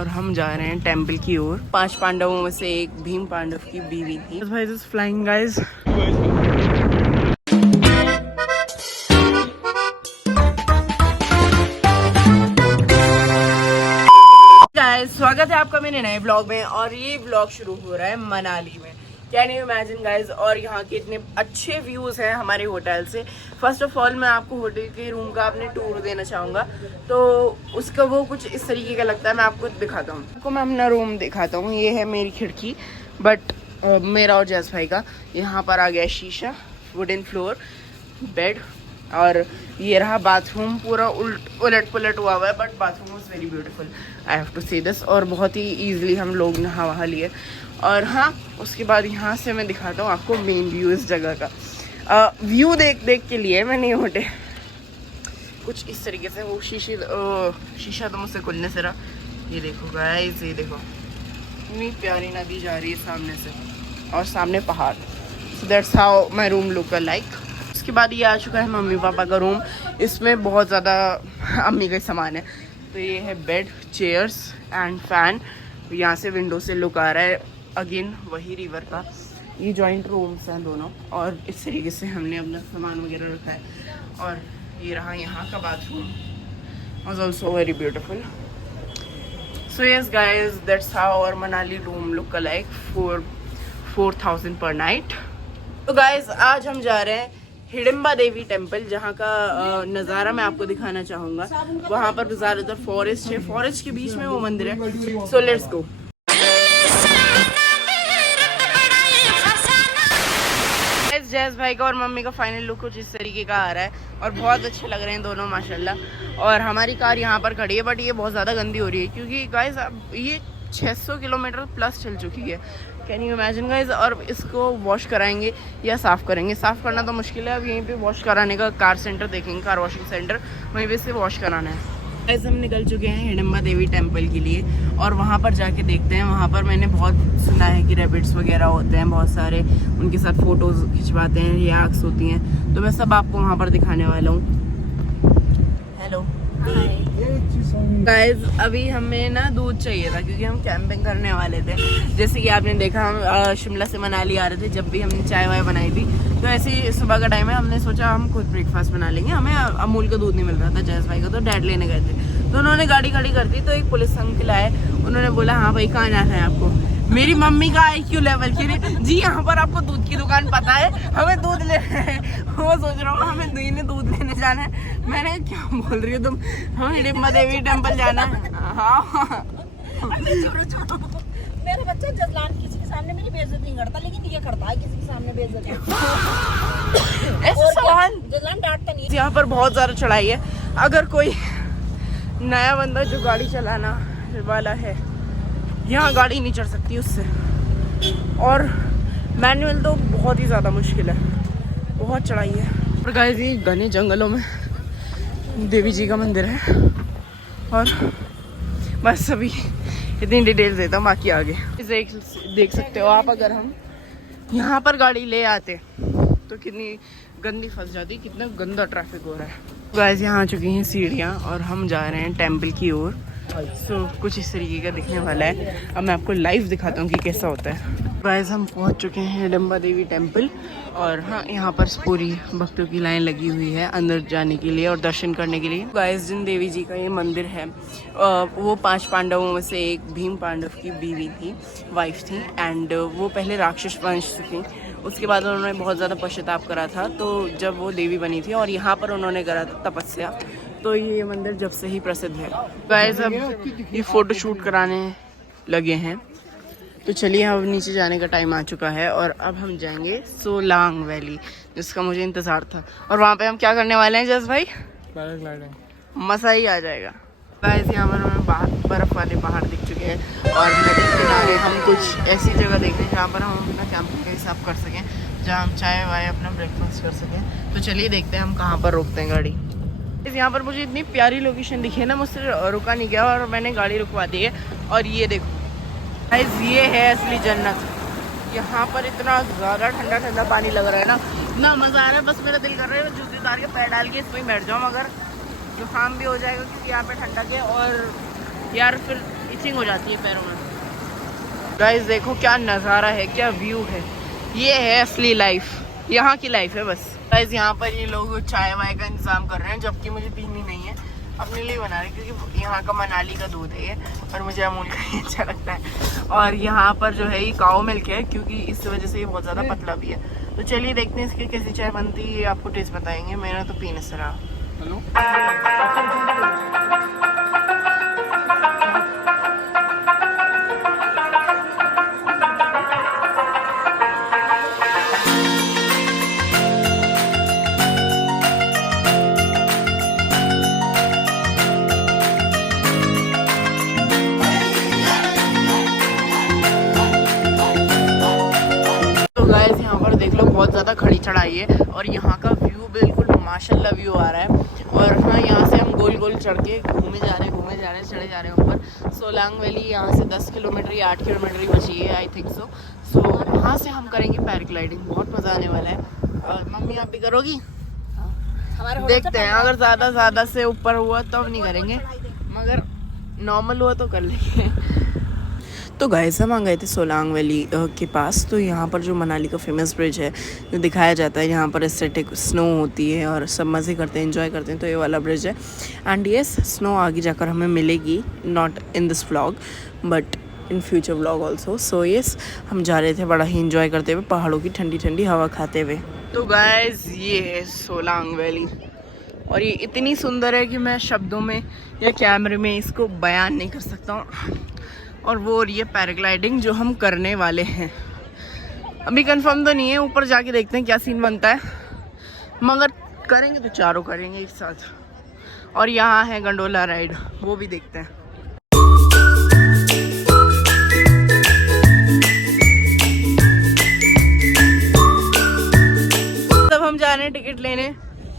और हम जा रहे हैं टेंपल की ओर। 5 पांडवों में से एक भीम पांडव की बीवी थी। भाई दिस फ्लाइंग गाइस। गाइस स्वागत है आपका मेरे नए ब्लॉग में। और ये ब्लॉग शुरू हो रहा है मनाली में। Can you imagine guys. और यहाँ के इतने अच्छे व्यूज़ हैं हमारे होटल से। फर्स्ट ऑफ ऑल मैं आपको होटल के रूम का अपने टूर देना चाहूँगा। तो उसका वो कुछ इस तरीके का लगता है। मैं आपको दिखाता हूँ। आपको मैं अपना रूम दिखाता हूँ। ये है मेरी खिड़की, बट मेरा और जैस भाई का। यहाँ पर आ गया शीशा, वुडन फ्लोर, बेड, और ये रहा बाथरूम। पूरा उलट पुलट हुआ है, but bathroom was very beautiful, I have to say this. और बहुत ही ईजिली हम लोग नहा वहा लिए। और हाँ, उसके बाद यहाँ से मैं दिखाता हूँ आपको मेन व्यू इस जगह का। व्यू देख के लिए मैंने ये होटल कुछ इस तरीके से। वो शीशा तो मुझसे खुलने से रहा। ये देखो गाइस, ये देखो इतनी प्यारी नदी जा रही है सामने से, और सामने पहाड़। So that's how my room look like. उसके बाद ये आ चुका है मम्मी पापा का रूम। इसमें बहुत ज़्यादा अम्मी का सामान है। तो ये है बेड, चेयर्स एंड फैन। यहाँ से विंडो से लुक आ रहा है अगेन वही रिवर का। ये जॉइंट रूम्स हैं दोनों, और इस तरीके से हमने अपना सामान वगैरह रखा है। और ये रहा यहाँ का bathroom, was also very beautiful. So yes guys, that's how our Manali room look like for 4000 per night. तो गाइज आज हम जा रहे हैं हिडिंबा देवी टेम्पल, जहाँ का नज़ारा मैं आपको दिखाना चाहूँगा। वहाँ पर ज़्यादातर फॉरेस्ट है, फॉरेस्ट के बीच में वो मंदिर है। So let's go. जैस भाई का और मम्मी का फाइनल लुक कुछ इस तरीके का आ रहा है, और बहुत अच्छे लग रहे हैं दोनों माशाल्लाह। और हमारी कार यहाँ पर खड़ी है, बट ये बहुत ज़्यादा गंदी हो रही है, क्योंकि गाइस अब ये 600 किलोमीटर प्लस चल चुकी है। Can you imagine guys. और इसको वॉश कराएंगे या साफ़ करेंगे। साफ़ करना तो मुश्किल है। अब यहीं पे वॉश कराने का कार सेंटर देखेंगे, कार वॉशिंग सेंटर, वहीं पे से वॉश कराना है। गाइस हम निकल चुके हैं हिडिंबा देवी टेम्पल के लिए, और वहाँ पर जाके देखते हैं। वहाँ पर मैंने बहुत सुना है कि रैबिट्स वगैरह होते हैं बहुत सारे, उनके साथ फ़ोटोज़ खिंचवाते हैं, रिएक्ट्स होती हैं। तो मैं सब आपको वहाँ पर दिखाने वाला हूँ। हेलो गाइस, अभी हमें ना दूध चाहिए था, क्योंकि हम कैंपिंग करने वाले थे। जैसे कि आपने देखा, हम शिमला से मनाली आ रहे थे। जब भी हमने चाय वाय बनाई थी, तो ऐसे ही सुबह का टाइम है, हमने सोचा हम खुद ब्रेकफास्ट बना लेंगे। हमें अमूल का दूध नहीं मिल रहा था जैस भाई का, तो डैड लेने गए थे। तो उन्होंने गाड़ी खड़ी कर दी। तो एक पुलिस अंकल आए, उन्होंने बोला हाँ भाई कहाँ जाना है आपको। मेरी मम्मी का IQ लेवल की जी, यहाँ पर आपको दूध की दुकान पता है, हमें दूध लेना है। वो सोच रहा हूँ हमें दूध लेने जाना है। मैंने क्या बोल रही हो तुम, हमें हिडिंबा देवी टेम्पल जाना है। हाँ मेरा बच्चा जजलान किसी के सामने मेरी बेइज्जती नहीं करता, लेकिन ये करता है किसी के सामने बेइज्जती। ऐसा सवाल। जजलान डांटता नहीं। यहाँ पर बहुत ज़्यादा चढ़ाई है। अगर कोई नया बंदा जो गाड़ी चलाना वाला है, यहाँ गाड़ी नहीं चढ़ सकती उससे। और मैनुअल तो बहुत ही ज़्यादा मुश्किल है, बहुत चढ़ाई है। और गाइस ये घने जंगलों में देवी जी का मंदिर है। और बस अभी इतनी डिटेल्स देता हूँ, बाकी आगे देख सकते हो आप। अगर हम यहाँ पर गाड़ी ले आते तो कितनी गंदी फंस जाती, कितना गंदा ट्रैफिक हो रहा है। गाइस यहाँ आ चुकी हैं सीढ़ियाँ, और हम जा रहे हैं टेम्पल की ओर। सो कुछ इस तरीके का दिखने वाला है। अब मैं आपको लाइव दिखाता हूँ कि कैसा होता है। गाइस हम पहुँच चुके हैं हिडिंबा देवी टेम्पल, और हाँ यहाँ पर पूरी भक्तों की लाइन लगी हुई है अंदर जाने के लिए और दर्शन करने के लिए। गाइस जिन देवी जी का ये मंदिर है, वो 5 पांडवों में से एक भीम पांडव की बीवी थी, वाइफ थी। एंड वो पहले राक्षस वंश से थी। उसके बाद उन्होंने बहुत ज़्यादा पश्चाताप करा था, तो जब वो देवी बनी थी, और यहाँ पर उन्होंने करा था तपस्या। तो ये मंदिर जब से ही प्रसिद्ध है। गाइस अब ये फ़ोटो शूट कराने लगे हैं। तो चलिए, अब नीचे जाने का टाइम आ चुका है, और अब हम जाएंगे सोलांग वैली, जिसका मुझे इंतज़ार था। और वहाँ पे हम क्या करने वाले हैं जस भाई? पैराग्लाइडिंग। मज़ा ही आ जाएगा। गाइस यहाँ पर हमें बर्फ़ वाले पहाड़ दिख चुके हैं, और नदी के किनारे हम कुछ ऐसी जगह देख रहे हैं जहाँ पर हम अपना कैंपिंग का हिसाब कर सकें, जहाँ हम चाय वाय अपना ब्रेकफास्ट कर सकें। तो चलिए देखते हैं हम कहाँ पर रोकते हैं गाड़ी। यहाँ पर मुझे इतनी प्यारी लोकेशन दिखी है ना, मुझसे रुका नहीं गया, और मैंने गाड़ी रुकवा दी है। और ये देखो गाइस, ये है असली जन्नत। यहाँ पर इतना ज़्यादा ठंडा ठंडा पानी लग रहा है ना, इतना मज़ा आ रहा है। बस मेरा दिल कर रहा है जूते उतार के पैर डाल के इसमें बैठ जाऊँ, मगर जुकाम भी हो जाएगा क्योंकि यहाँ पे ठंडक है। और यार फिर इचिंग हो जाती है पैरों में। गाइस देखो क्या नज़ारा है, क्या व्यू है, ये है असली लाइफ, यहाँ की लाइफ है बस। गाइस यहाँ पर ये लोग चाय वाय का इंतजाम कर रहे हैं, जबकि मुझे पीनी नहीं है, अपने लिए बना रहे हैं क्योंकि यहाँ का मनाली का दूध है ये और मुझे अमूल का ही अच्छा लगता है। और यहाँ पर जो है ये काऊ मिल्क है क्योंकि इस वजह से ये बहुत ज़्यादा पतला भी है। तो चलिए देखते हैं इसकी कैसी चाय बनती है, ये आपको टेस्ट बताएंगे। मेरा तो पीने से रहा। हेलो गाइस यहाँ पर देख लो बहुत ज़्यादा खड़ी चढ़ाई है और यहाँ का व्यू बिल्कुल माशाल्लाह व्यू आ रहा है। और हाँ यहाँ से हम गोल गोल चढ़ के घूमे जा रहे हैं चढ़े जा रहे हैं ऊपर। सोलांग वैली यहाँ से 10 किलोमीटर या 8 किलोमीटर ही बची है आई थिंक सो। वहाँ से हम करेंगे पैराग्लाइडिंग, बहुत मज़ा आने वाला है। और मम्मी आप भी करोगी? देखते हैं, अगर ज़्यादा से ऊपर हुआ तो अब नहीं करेंगे, मगर नॉर्मल हुआ तो कर लेंगे। तो गाइस हम आ गए थे सोलांग वैली के पास। तो यहाँ पर जो मनाली का फेमस ब्रिज है जो दिखाया जाता है, यहाँ पर एस्थेटिक स्नो होती है और सब मज़े करते हैं, एंजॉय करते हैं, तो ये वाला ब्रिज है। एंड येस स्नो आगे जाकर हमें मिलेगी, not in this vlog but in future vlog also. So yes हम जा रहे थे बड़ा ही इंजॉय करते हुए, पहाड़ों की ठंडी ठंडी हवा खाते हुए। तो गाइस ये है सोलांग वैली और ये इतनी सुंदर है कि मैं शब्दों में या कैमरे में इसको बयान नहीं कर सकता हूँ। और वो ये पैराग्लाइडिंग जो हम करने वाले हैं, अभी कंफर्म तो नहीं है, ऊपर जाके देखते हैं क्या सीन बनता है, मगर करेंगे तो चारों करेंगे एक साथ। और यहाँ है गंडोला राइड, वो भी देखते हैं। तब हम जा रहे हैं टिकट लेने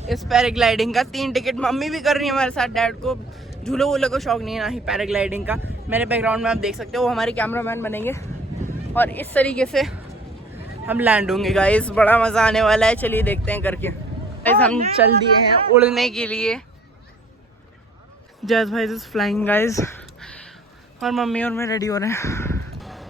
इस पैराग्लाइडिंग का। 3 टिकट, मम्मी भी कर रही है हमारे साथ। डैड को झूले वूले को शौक नहीं है, ना ही पैराग्लाइडिंग का। मेरे बैकग्राउंड में आप देख सकते हो वो हमारे कैमरामैन बनेंगे और इस तरीके से हम लैंड होंगे। गाइस बड़ा मज़ा आने वाला है, चलिए देखते हैं करके। गाइस हम चल दिए हैं उड़ने के लिए। जैज भाई इज फ्लाइंग गाइस और मम्मी और मैं रेडी हो रहे हैं।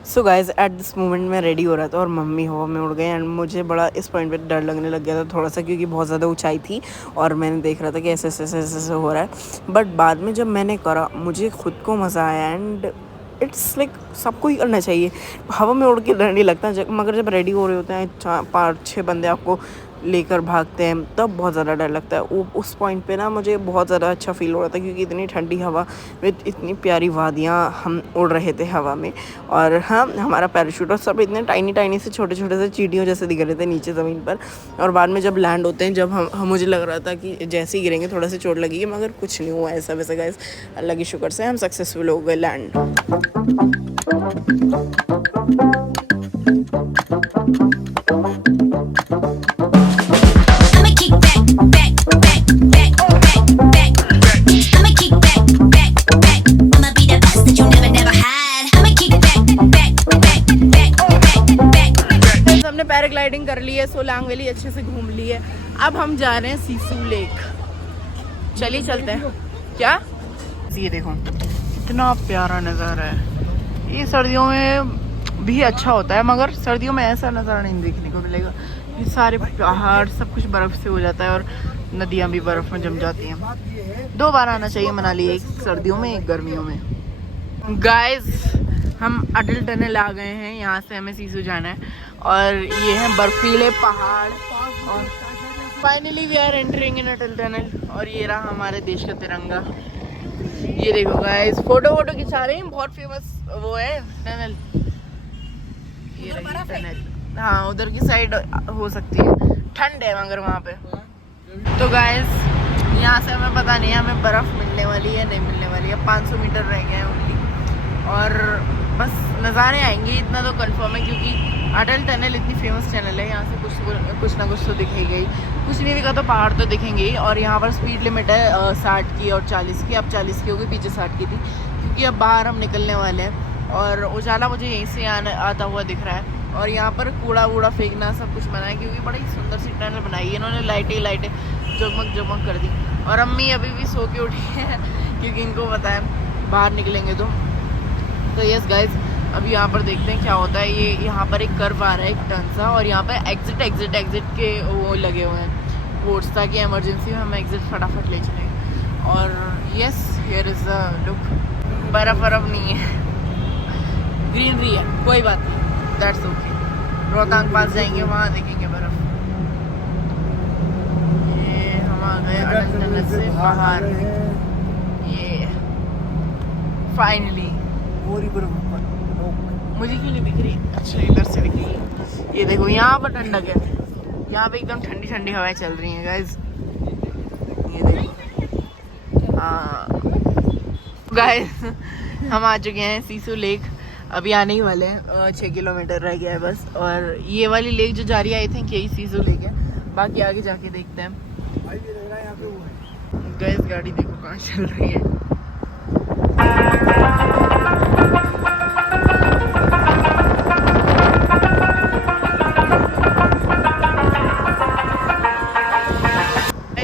So guys at this moment मैं रेडी हो रहा था और मम्मी हवा में उड़ गए। एंड मुझे बड़ा इस पॉइंट पे डर लगने लग गया था थोड़ा सा, क्योंकि बहुत ज़्यादा ऊंचाई थी और मैंने देख रहा था कि ऐसे हो रहा है। बट बाद में जब मैंने करा मुझे खुद को मज़ा आया एंड इट्स लाइक सबको ही करना चाहिए। हवा में उड़ के डर नहीं लगता, मगर जब रेडी हो रहे होते हैं 5-6 बंदे आपको लेकर भागते हैं तब बहुत ज़्यादा डर लगता है। वो उस पॉइंट पे ना मुझे बहुत ज़्यादा अच्छा फील हो रहा था, क्योंकि इतनी ठंडी हवा विद इतनी प्यारी वादियाँ हम उड़ रहे थे हवा में। और हाँ हमारा पैराशूट और सब इतने टाइनी से छोटे से चींटियों जैसे दिख रहे थे नीचे ज़मीन पर। और बाद में जब लैंड होते हैं, जब हम मुझे लग रहा था कि जैसे ही गिरेंगे थोड़ा सा चोट लगेगी, मगर कुछ नहीं हुआ ऐसा वैसा। गाइस अल्लाह की शुक्र से हम सक्सेसफुल हो गए लैंड। पैराग्लाइडिंग कर ली है, सोलांग वैली अच्छे से घूम ली है। अब हम जा रहे हैं सीसू लेक, चलिए चलते हैं। क्या ये देखो कितना प्यारा नज़ारा है। ये सर्दियों में भी अच्छा होता है, मगर सर्दियों में ऐसा नज़ारा नहीं देखने को मिलेगा। ये सारे पहाड़ सब कुछ बर्फ़ से हो जाता है और नदियाँ भी बर्फ़ में जम जाती हैं। 2 बार आना चाहिए मनाली, एक सर्दियों में एक गर्मियों में। गाइस हम अटल टनल आ गए हैं, यहाँ से हमें सीसू जाना है और ये हैं बर्फीले पहाड़। और finally we are entering in Atal tunnel. और ये रहा हमारे देश का तिरंगा। ये देखो गाइस फोटो खिंचा रहे हैं, बहुत फेमस वो है टनल। ये रही टनल, हाँ उधर की साइड हो सकती है, ठंड है मगर वहाँ पे। तो गाइस यहाँ से हमें पता नहीं है हमें बर्फ़ मिलने वाली है नहीं मिलने वाली है। 500 मीटर रह गए हैं ओनली और बस नज़ारे आएंगे, इतना तो कंफर्म है, क्योंकि अटल टनल इतनी फेमस टनल है। यहाँ से कुछ ना कुछ तो दिखेगा ही, कुछ नहीं दिखा तो पहाड़ तो दिखेंगे ही। और यहाँ पर स्पीड लिमिट है 60 की और 40 की। अब 40 की होगी, पीछे 60 की थी, क्योंकि अब बाहर हम निकलने वाले हैं। और उजाला मुझे यहीं से आता हुआ दिख रहा है। और यहाँ पर कूड़ा वूड़ा फेंकना सब कुछ मना है, क्योंकि बड़ी सुंदर सी टनल बनाई है इन्होंने। लाइटें जगमग कर दी। और अम्मी अभी भी सो के उठी है, क्योंकि इनको पता है बाहर निकलेंगे तो तो यस गाइज, अब यहाँ पर देखते हैं क्या होता है। ये यहाँ पर एक कर्व आ रहा है, एक टर्न सा, और यहाँ पर एग्जिट के वो लगे हुए हैं बोर्ड्स, ताकि इमरजेंसी में हम एग्जिट फटाफट ले चलें। और yes, here is the look. बर्फ नहीं है, ग्रीनरी है, कोई बात नहीं, दैट्स ओके। रोहतांग पास जाएंगे, वहाँ देखेंगे बर्फ। ये हम आ गए अटल टनल से बाहर। ये फाइनली मुझे क्यों नहीं दिख रही? अच्छा, इधर से दिख रही है। ये देखो, यहाँ पर ठंडक है, यहाँ पे एकदम ठंडी ठंडी हवाएं चल रही हैं गाइज। ये देखो, गाइज हम आ चुके हैं सीसू लेक। अभी आने ही वाले हैं, 6 किलोमीटर रह गया है बस। और ये वाली लेक जो जा रही है, आई थिंक यही सीसू लेक है। बाकी आगे जाके देखते हैं। गाइस गाड़ी देखो कहाँ चल रही है।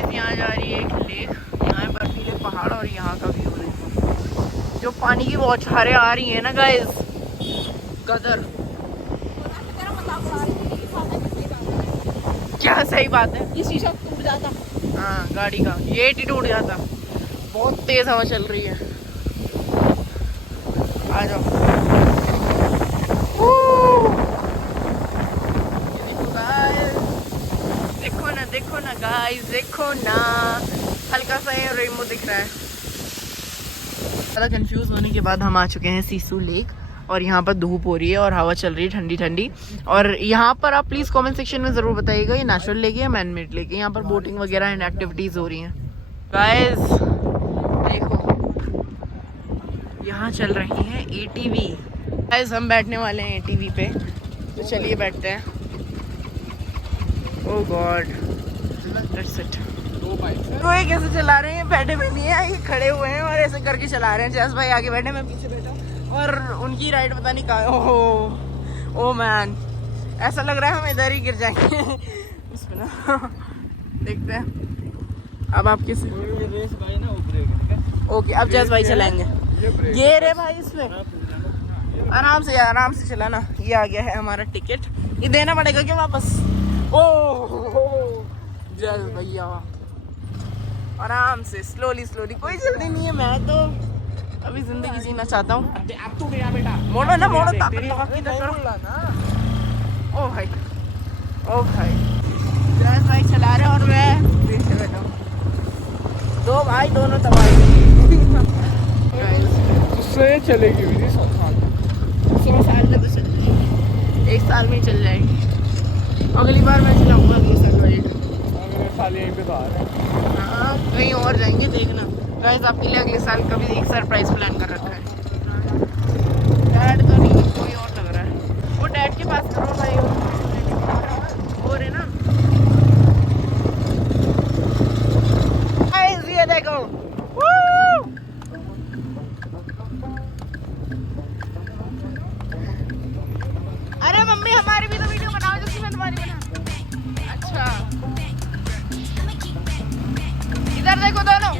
यहाँ जा रही है एक लेक, यहाँ बर्फीले पहाड़ और यहाँ का व्यू देखो। जो पानी की बौछारें आ रही है ना गाइस, कदर क्या सही बात है। ये शीशा टूट जाता। हाँ, गाड़ी का ये टूट जाता। बहुत तेज हवा चल रही है। आ जाओ। देखो ना गाइस, देखो ना, हल्का सा ये रेनबो दिख रहा है। ज़्यादा कंफ्यूज होने के बाद हम आ चुके हैं सीसू लेक, और यहाँ पर धूप हो रही है और हवा चल रही है ठंडी ठंडी। और यहाँ पर आप प्लीज़ कमेंट सेक्शन में ज़रूर बताइएगा ये नेचुरल लेक है या मैन मेड लेक है। यहाँ पर बोटिंग वगैरह एंड एक्टिविटीज़ हो रही हैं। गाइस देखो, यहाँ चल रही हैं ATV। गाइस हम बैठने वाले हैं ATV पे, तो चलिए बैठते हैं। ओह गॉड, लेट्स इट। तो ये कैसे चला रहे हैं? बैठे भी नहीं है, ये खड़े हुए हैं और ऐसे करके चला रहे हैं। जैस भाई आगे बैठे, मैं पीछे बैठा, और उनकी राइड पता नहीं कहाँ। ओह मैन, ऐसा लग रहा है हम इधर ही गिर जाएंगे। देखते हैं अब आप किस ओके। अब जैस भाई चलाएंगे। ये रे भाई, इसमें आराम से चलाना। ये आ गया है हमारा टिकट, ये देना पड़ेगा क्या वापस? ओह जय भैया, आराम से, स्लोली कोई जल्दी नहीं है। मैं तो अभी जिंदगी जीना चाहता हूँ। अब तो गया बेटा, मोड़ो ना, मोड़ो ओ भाई जय भाई चला रहे और मैं पीछे बैठा हूँ। दो भाई दोनों तबाही। उससे चलेगी 100 साल में तो चल जाएगी, 1 साल में चल जाएगी। अगली बार मैं चलाऊंगा 2 साल में। अगले साल यहीं पे तो आ रहे हैं। हाँ, कहीं और जाएंगे, देखना गाइस। आपके लिए अगले साल का भी एक सरप्राइज प्लान कर रखा है। डैड तो नहीं, कोई और लग रहा है। वो डैड के पास करो भाई, वो रहे ना। गाइस ये देखो, अरे मम्मी हमारी भी तो वीडियो बनाओ, जैसे मैं तुम्हारी बना। अच्छा, इधर देखो दोनों।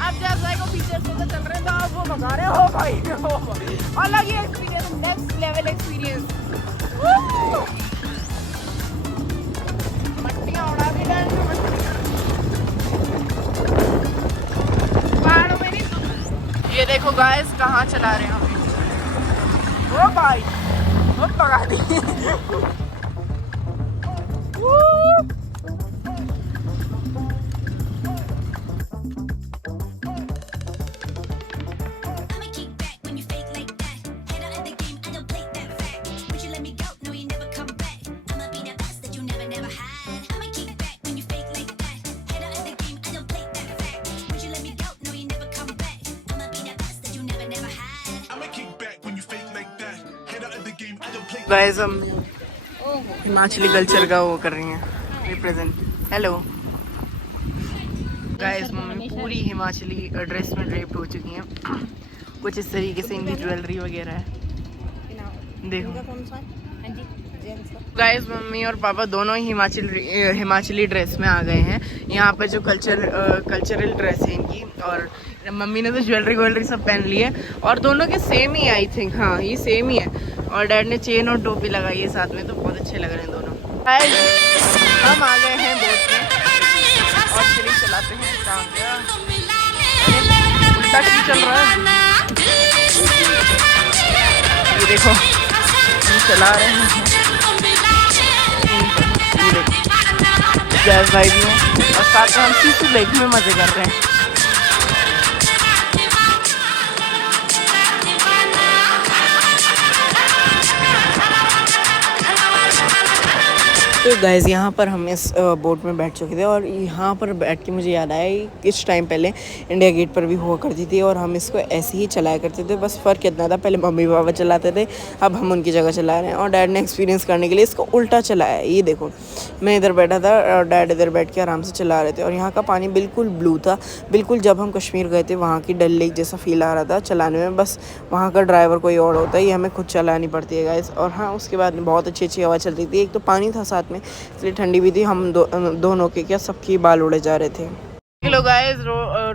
अब जैसा को पीछे से तो चल रहे हैं, तो आप वो भगा रहे हो भाई। अलग ही एक्सपीरियंस, नेक्स्ट लेवल एक्सपीरियंस। मट्टियाँ उड़ा भी रहे हैं पहाड़ों में नहीं। ये देखो गाइस कहाँ चला रहे हैं हम। ओ भाई, वो भगा दी। गाइस हम हिमाचली कल्चर का वो कर रही हैं रिप्रेजेंट। हेलो गाइस, मम्मी पूरी हिमाचली ड्रेस में ड्रेप्ड हो चुकी हैं। कुछ इस तरीके से इनकी ज्वेलरी वगैरह है। देखो जेंट्स का। गाइस मम्मी और पापा दोनों ही हिमाचली ड्रेस में आ गए हैं। यहाँ पे जो कल्चरल ड्रेस है इनकी, और मम्मी ने तो ज्वेलरी सब पहन ली है, और दोनों के सेम ही आई थिंक, हाँ ये सेम ही है। और डैड ने चेन और टोपी लगाई है साथ में, तो बहुत अच्छे लग रहे हैं दोनों। गाइस हम आ गए हैं बोट में और चलिए चलाते हैं। उल्टा क्यों चल रहा है ये देखो, हम चला रहे हैं। जैज़ भाई भी हैं और साथ में हम सीसू लेक में मजे कर रहे हैं। तो गाइज़ यहाँ पर हम इस बोट में बैठ चुके थे, और यहाँ पर बैठ के मुझे याद आया कुछ टाइम पहले इंडिया गेट पर भी हुआ करती थी, और हम इसको ऐसे ही चलाया करते थे। बस फ़र्क इतना था, पहले मम्मी पापा चलाते थे, अब हम उनकी जगह चला रहे हैं। और डैड ने एक्सपीरियंस करने के लिए इसको उल्टा चलाया है। ये देखो, मैं इधर बैठा था और डैड इधर बैठ के आराम से चला रहे थे। और यहाँ का पानी बिल्कुल ब्लू था, बिल्कुल जब हम कश्मीर गए थे वहाँ की डल लेक जैसा फील आ रहा था चलाने में। बस वहाँ का ड्राइवर कोई और होता है, ये हमें खुद चलानी पड़ती है गाइस। और हाँ, उसके बाद बहुत अच्छी हवा चल रही थी। एक तो पानी था साथ में, इसलिए ठंडी भी थी। हम दोनों के क्या सबकी बाल उड़े जा रहे थे। हेलो गाइस,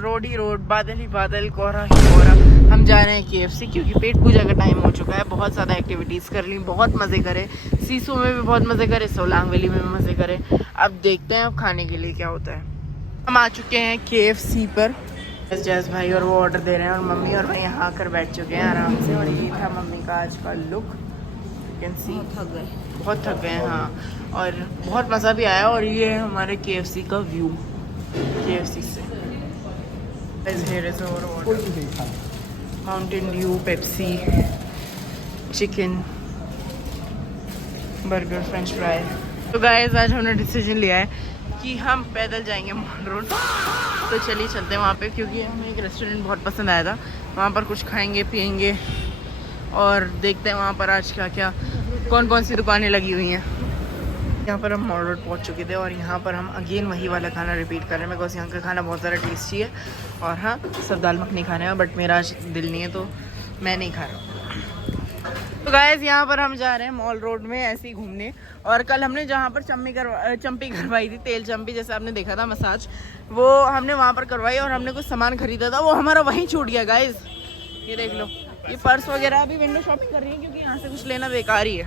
रोड ही रोड, बादल ही बादल, कोहरा ही कोहरा। हम जा रहे हैं KFC क्योंकि पेट पूजा का टाइम हो चुका है। बहुत ज़्यादा एक्टिविटीज़ कर ली, बहुत मज़े करे। सीसू में भी बहुत मज़े करे, सोलांग वैली में भी मज़े करे। अब देखते हैं अब खाने के लिए क्या होता है। हम आ चुके हैं KFC पर। जैज़ भाई और वो ऑर्डर दे रहे हैं, और मम्मी और मैं यहाँ आकर बैठ चुके हैं आराम से। और ये था मम्मी का आज का लुक। बहुत थक गए हैं, हाँ, और बहुत मज़ा भी आया। और ये है हमारे KFC का व्यू, KFC से Mountain Dew, Pepsi, chicken, burger, French fry. तो गाइस आज हमने डिसीजन लिया है कि हम पैदल जाएंगे मॉल रोड। तो चलिए चलते हैं वहाँ पे, क्योंकि हमें एक रेस्टोरेंट बहुत पसंद आया था। वहाँ पर कुछ खाएंगे पियेंगे और देखते हैं वहाँ पर आज क्या कौन कौन सी दुकानें लगी हुई हैं। यहाँ पर हम मॉल रोड पहुँच चुके थे, और यहाँ पर हम अगेन वही वाला खाना रिपीट कर रहे हैं, बिकॉज यहाँ का खाना बहुत ज़्यादा टेस्टी है। और हाँ, सब दाल मखनी खा रहे हैं, बट मेरा आज दिल नहीं है तो मैं नहीं खा रहा हूँ। तो गाइस यहाँ पर हम जा रहे हैं मॉल रोड में ऐसे ही घूमने। और कल हमने जहाँ पर चम्पी करवाई थी, तेल चम्पी जैसे आपने देखा था, मसाज, वो हमने वहाँ पर करवाई। और हमने कुछ सामान खरीदा था, वो हमारा वहीं छूट गया गाइस। ये देख लो, ये पर्स वगैरह अभी विंडो शॉपिंग कर रही है, क्योंकि यहाँ से कुछ लेना बेकार ही है।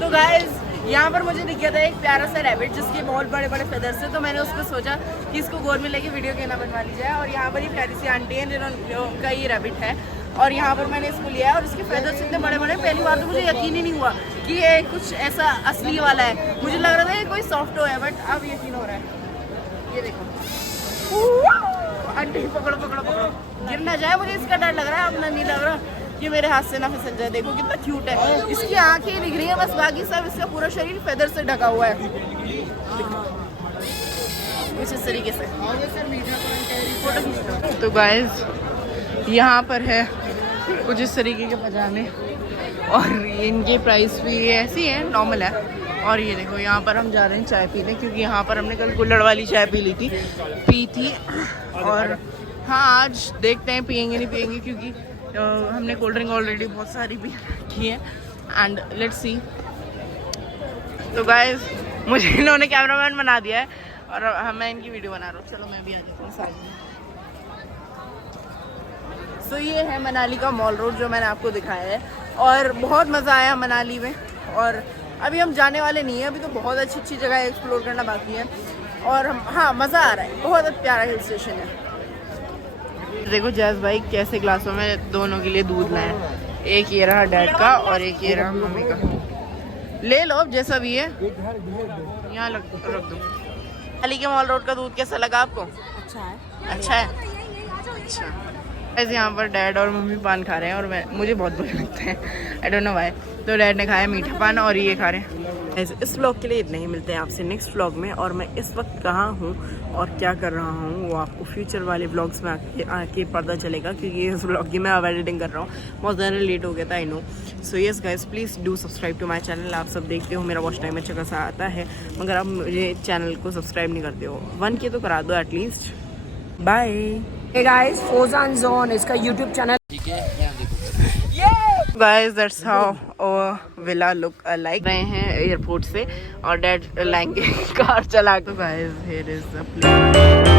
तो गाइस यहाँ पर मुझे दिख गया था एक प्यारा सा रैबिट, जिसके बहुत बड़े बड़े फेदर्स थे। तो मैंने उसको सोचा कि इसको गोर में लेके वीडियो क्यों ना बनवा ली जाए। और यहाँ पर ये प्यारी सी आंटी है जिनका ये रैबिट है, और यहाँ पर मैंने इसको लिया है। और इसके फेदर्स इतने बड़े बड़े, पहली बार तो मुझे यकीन ही नहीं हुआ कि ये कुछ ऐसा असली वाला है। मुझे लग रहा था ये कोई सॉफ्टो है, बट अब यकीन हो रहा है। ये देखो, आंटी पकड़ो पकड़ो पकड़ो, गिर ना जाए, मुझे इसका डर लग रहा है। अब ना नहीं लग रहा कि मेरे हाथ से ना फिसल जाए। देखो कितना क्यूट है, इसकी आंखें दिख रही है बस, बाकी सब इसका पूरा शरीर फेदर से ढका हुआ है कुछ इस तरीके से। फोटो खींच लो। तो गाइस यहाँ पर है कुछ इस तरीके के पजामे, और इनकी प्राइस भी ऐसी है, नॉर्मल है। और ये देखो, यहाँ पर हम जा रहे हैं चाय पीने, क्योंकि यहाँ पर हमने कल कुल्हड़ वाली चाय पी थी। और हाँ, आज देखते हैं पियेंगे नहीं पियेंगे, क्योंकि हमने कोल्ड ड्रिंक ऑलरेडी बहुत सारी पी रखी है। And let's see. तो गाइस मुझे इन्होंने कैमरामैन बना दिया है, और मैं इनकी वीडियो बना रहा हूँ। चलो मैं भी आ जाती हूँ साथ में। सो ये है मनाली का मॉल रोड जो मैंने आपको दिखाया है, और बहुत मज़ा आया मनाली में। और अभी हम जाने वाले नहीं हैं, अभी तो बहुत अच्छी जगह एक्सप्लोर करना बाकी है। और हाँ, मज़ा आ रहा है, बहुत प्यारा हिल स्टेशन है। देखो जैज़ भाई कैसे ग्लासों में दोनों के लिए दूध लाए, एक ये रहा डैड का और एक ये रहा मम्मी का। ले लो जैसा भी है, यहाँ रख दो। मनाली के मॉल रोड का दूध कैसा लगा आपको? अच्छा है। अच्छा है, अच्छा। ऐसे यहाँ पर डैड और मम्मी पान खा रहे हैं, और मुझे बहुत बुरे लगते हैं, आई डोंट नो व्हाई। तो डैड ने खाया मीठा पान, और ये खा रहे हैं। इस व्लॉग के लिए इतना ही, मिलते हैं आपसे नेक्स्ट व्लॉग में। और मैं इस वक्त कहाँ हूँ और क्या कर रहा हूँ वो आपको फ्यूचर वाले व्लॉग्स में आके पता चलेगा, क्योंकि इस व्लॉग की मैं अब एडिटिंग कर रहा हूँ, बहुत ज़्यादा लेट हो गया था, I know. So yes guys, please do subscribe to my channel. आप सब देखते हो, मेरा वॉच टाइम अच्छा खासा आता है, मगर आप मुझे चैनल को सब्सक्राइब नहीं करते हो। 1K तो करा दो at least. Bye. Hey guys, Fozan Zone इसका YouTube चैनल। ठीक है, यहाँ देखो। Guys that's how villa look like रहे हैं एयरपोर्ट से और डैड लाएंगे कार चला। तो guys here is the place.